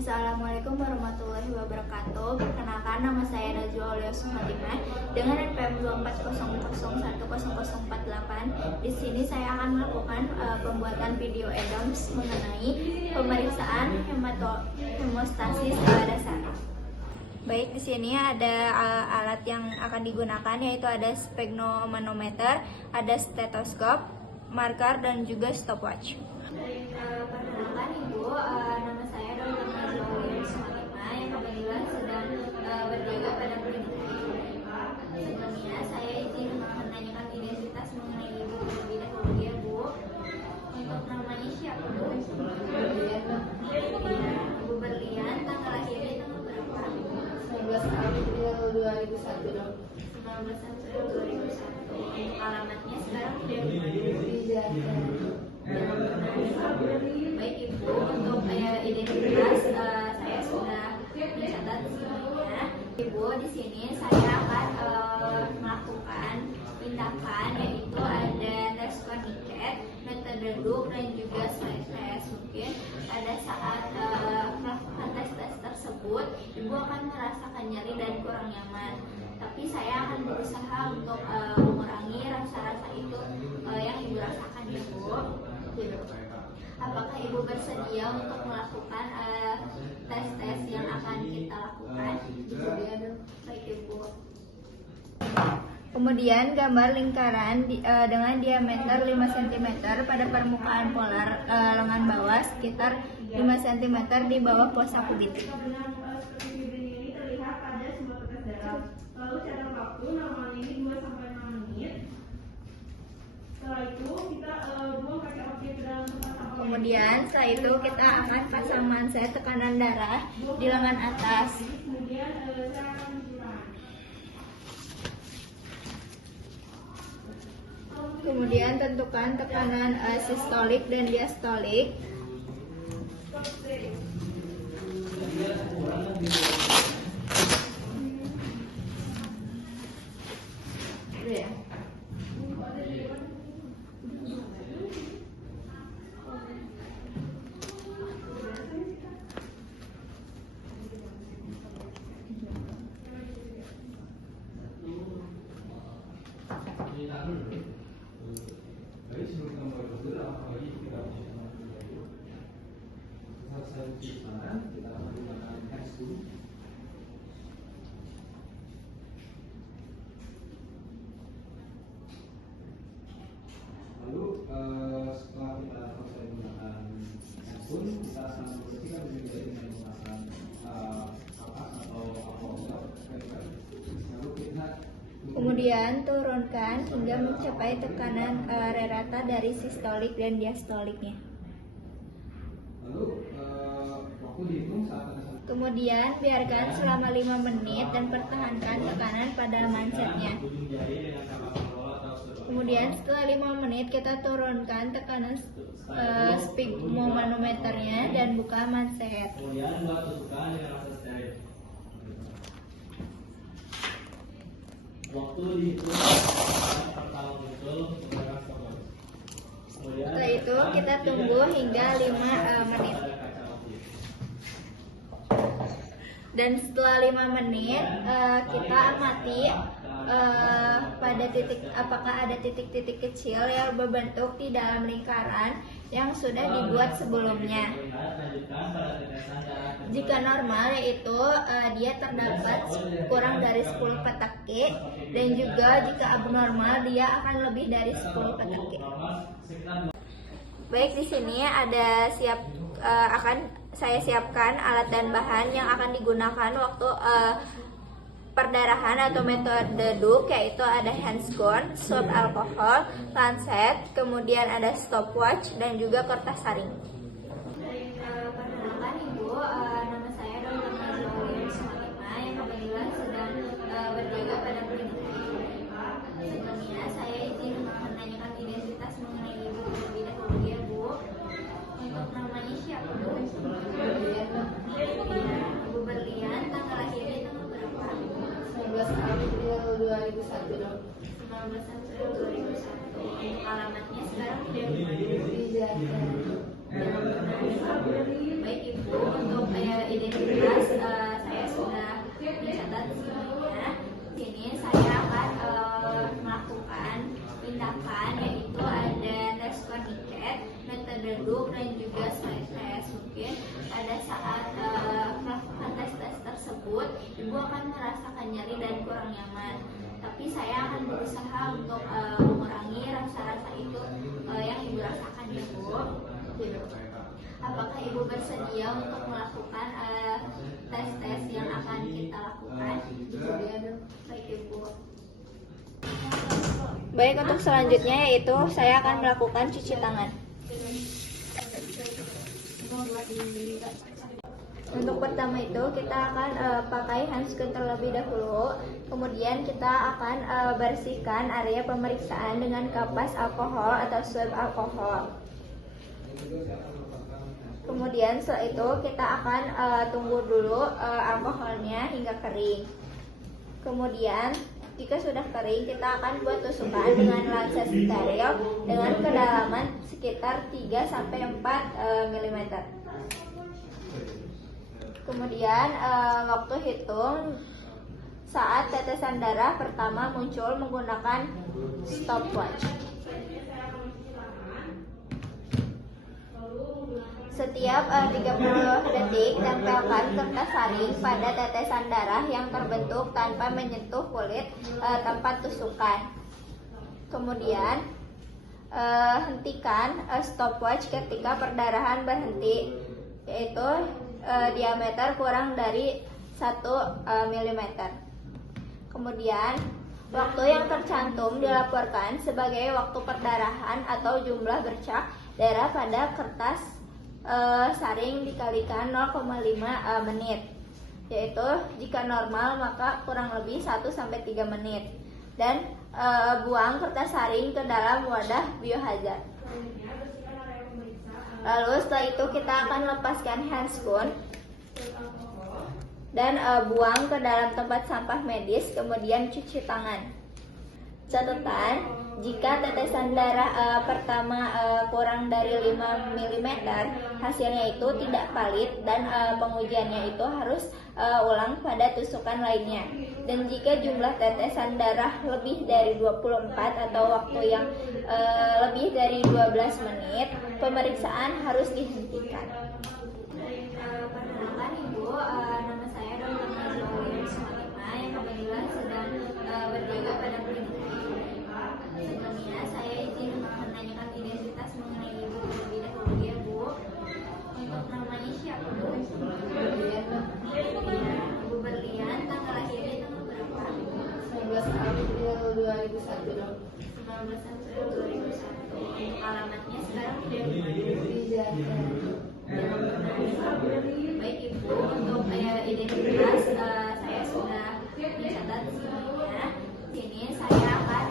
Assalamualaikum warahmatullahi wabarakatuh. Perkenalkan, nama saya Najwa Aulias Fatimah dengan NPM 24100400048. Di sini saya akan melakukan pembuatan video EDOMS mengenai pemeriksaan hemostasis dasar. Baik, di sini ada alat yang akan digunakan, yaitu ada sphygmomanometer, ada stetoskop, marker, dan juga stopwatch. Perkenalkan Ibu, nama saya Dr. Najwa Aulias Fatimah yang kebetulan sedang berjaga pada klinik ini. Sebelumnya saya izin menanyakan identitas mengenai Ibu terlebih dahulu ya Bu. Untuk namanya siapa Bu? Ibu Berlian, tanggal lahirnya tanggal berapa? 19 April 2001 dong. 19 April 2001. Untuk alamatnya sekarang sudah di mana? Di Jakarta. Baik Ibu, untuk identitas saya sudah mencatat semuanya. Ibu, di sini saya akan melakukan tindakan, yaitu ada tes tourniquet, metode deduk, dan juga slide test. Mungkin pada saat melakukan tes tersebut, Ibu akan merasakan nyeri dan kurang nyaman. Tapi saya akan berusaha untuk mengurangi rasa-rasa itu yang Ibu rasakan, Ibu. Apakah Ibu bersedia untuk melakukan tes-tes yang akan kita lakukan? Baik Ibu. Kemudian gambar lingkaran dengan diameter 5 cm pada permukaan polar lengan bawah sekitar 5 cm di bawah fossa kubit. Lalu catat waktu, normal ini 2-6 menit. Setelah itu kita buang pakai objek ke dalam tempat sampah. Kemudian setelah itu kita akan pasang manset tekanan darah di lengan atas. Kemudian saya akan Kemudian tentukan tekanan sistolik dan diastolik. Lalu setelah kita selesai menggunakan handphone, kita akan membersihkan diri dengan menggunakan kapas atau alkohol. Lalu kita Kemudian turunkan hingga mencapai tekanan rata dari sistolik dan diastoliknya. Lalu waktu dihitung saat ada. Kemudian biarkan selama 5 menit dan pertahankan tekanan pada mansetnya. Kemudian setelah 5 menit kita turunkan tekanan sphygmomanometernya dan buka manset. Kemudian buat tutupkan dengan rasa steril. Waktu dihitung pertama muncul menggunakan stopwatch. Setelah itu kita tunggu hingga 5 menit. Dan setelah 5 menit kita amati pada apakah ada titik-titik kecil yang berbentuk di dalam lingkaran yang sudah dibuat sebelumnya. Jika normal, yaitu dia terdapat kurang dari 10 petak Q, dan juga jika abnormal dia akan lebih dari 10 petak Q. Baik, di sini ada akan saya siapkan alat dan bahan yang akan digunakan waktu perdarahan atau metode deduk, yaitu ada handscone, swab alkohol, lancet, kemudian ada stopwatch, dan juga kertas saring. Perkenalkan Ibu, nama saya Dr. Najwa Aulias Fatimah yang kebetulan sedang berjaga pada klinik ini. Sebelumnya saya izin menanyakan identitas mengenai Ibu terlebih dahulu ya Bu. Untuk namanya siapa Bu? Ibu Berlian, tanggal lahirnya tanggal berapa? 19 April 2001 dong. 19 April 2001. Untuk alamatnya sekarang sudah di mana? Di Jakarta. Baik Ibu, untuk ibu akan merasakan nyeri dan kurang nyaman. Tapi saya akan berusaha untuk mengurangi rasa-rasa itu yang ibu rasakan ya Bu. Apakah ibu bersedia untuk melakukan tes-tes yang akan kita lakukan? Baik ibu. Baik, untuk selanjutnya yaitu saya akan melakukan cuci tangan. Untuk pertama itu kita akan pakai handscoon terlebih dahulu. Kemudian kita akan bersihkan area pemeriksaan dengan kapas alkohol atau swab alkohol. Kemudian setelah itu kita akan tunggu dulu alkoholnya hingga kering. Kemudian jika sudah kering, kita akan buat tusukan dengan lancet steril dengan kedalaman sekitar 3-4 mm. Kemudian waktu hitung saat tetesan darah pertama muncul menggunakan stopwatch. Setiap 30 detik tempelkan kertas saring pada tetesan darah yang terbentuk tanpa menyentuh kulit tempat tusukan. Kemudian hentikan stopwatch ketika perdarahan berhenti, yaitu diameter kurang dari 1 mm. Kemudian waktu yang tercantum dilaporkan sebagai waktu perdarahan atau jumlah bercak darah pada kertas saring dikalikan 0,5 menit, yaitu jika normal maka kurang lebih 1-3 menit, dan buang kertas saring ke dalam wadah biohazard. Lalu setelah itu kita akan lepaskan handscoon dan buang ke dalam tempat sampah medis, kemudian cuci tangan. Catatan, jika tetesan darah pertama kurang dari 5 mm, hasilnya itu tidak valid dan pengujiannya itu harus ulang pada tusukan lainnya. Dan jika jumlah tetesan darah lebih dari 24 atau waktu yang lebih dari 12 menit, pemeriksaan harus dihentikan. Perkenalkan Ibu, nama saya Dr. Najwa Wisma yang kebetulan sedang berjaga pada klinik. Sebelumnya saya izin menanyakan identitas mengenai ibu terlebih dahulu ya Bu. Untuk namanya siapa Bu? Ibu Berlian, tanggal lahirnya tanggal berapa? 19 April 2001 dong. 19 April 2001. Untuk alamatnya sekarang sudah di mana? Di Jakarta. Baik Ibu, untuk identitas saya sudah mencatat semuanya. Sini saya akan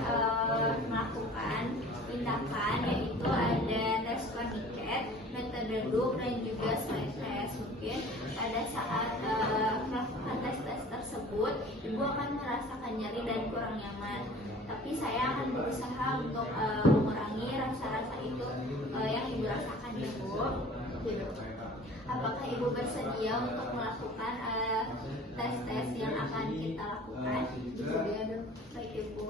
melakukan tindakan, yaitu ada tes tourniquet, metode Duke, dan juga slide test. Mungkin pada saat melakukan tes-tes tersebut Ibu akan merasakan nyeri dan kurang nyaman. Tapi saya akan berusaha untuk mengurangi rasa-rasa itu yang Ibu rasakan ya Bu. Apakah Ibu bersedia untuk melakukan tes-tes yang akan kita lakukan? Baik Ibu.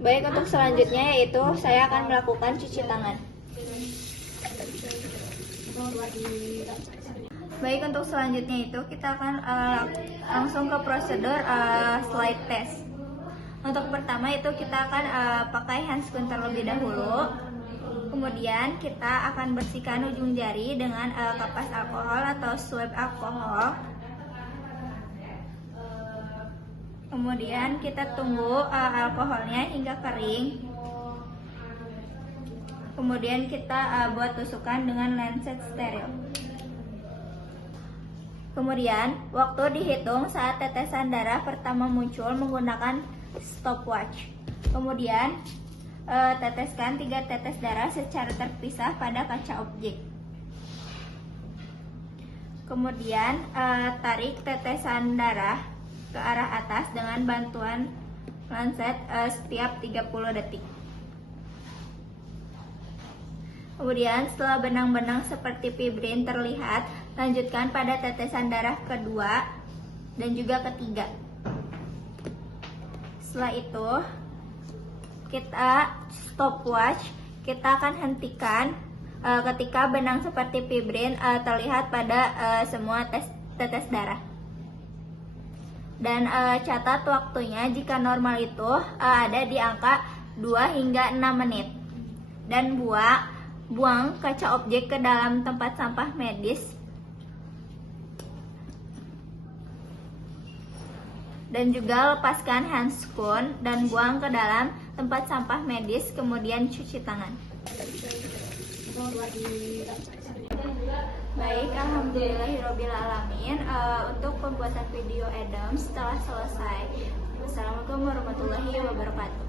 Baik, untuk selanjutnya yaitu saya akan melakukan cuci tangan. Baik, untuk selanjutnya itu kita akan langsung ke prosedur slide test. Untuk pertama itu kita akan pakai handscoon terlebih dahulu. Kemudian kita akan bersihkan ujung jari dengan kapas alkohol atau swab alkohol. Kemudian kita tunggu alkoholnya hingga kering. Kemudian kita buat tusukan dengan lancet steril. Kemudian waktu dihitung saat tetesan darah pertama muncul menggunakan stopwatch. Kemudian teteskan 3 tetes darah secara terpisah pada kaca objek. Kemudian tarik tetesan darah ke arah atas dengan bantuan lancet setiap 30 detik. Kemudian setelah benang-benang seperti fibrin terlihat, lanjutkan pada tetesan darah kedua dan juga ketiga. Setelah itu kita stopwatch, kita akan hentikan ketika benang seperti fibrin terlihat pada semua tetes darah. Dan catat waktunya jika normal itu ada di angka 2 hingga 6 menit. Dan buang kaca objek ke dalam tempat sampah medis. Dan juga lepaskan handscoon dan buang ke dalam tempat sampah medis, kemudian cuci tangan. Baik, alhamdulillahirobbilalamin. Untuk pembuatan video Adams telah selesai. Wassalamualaikum warahmatullahi wabarakatuh.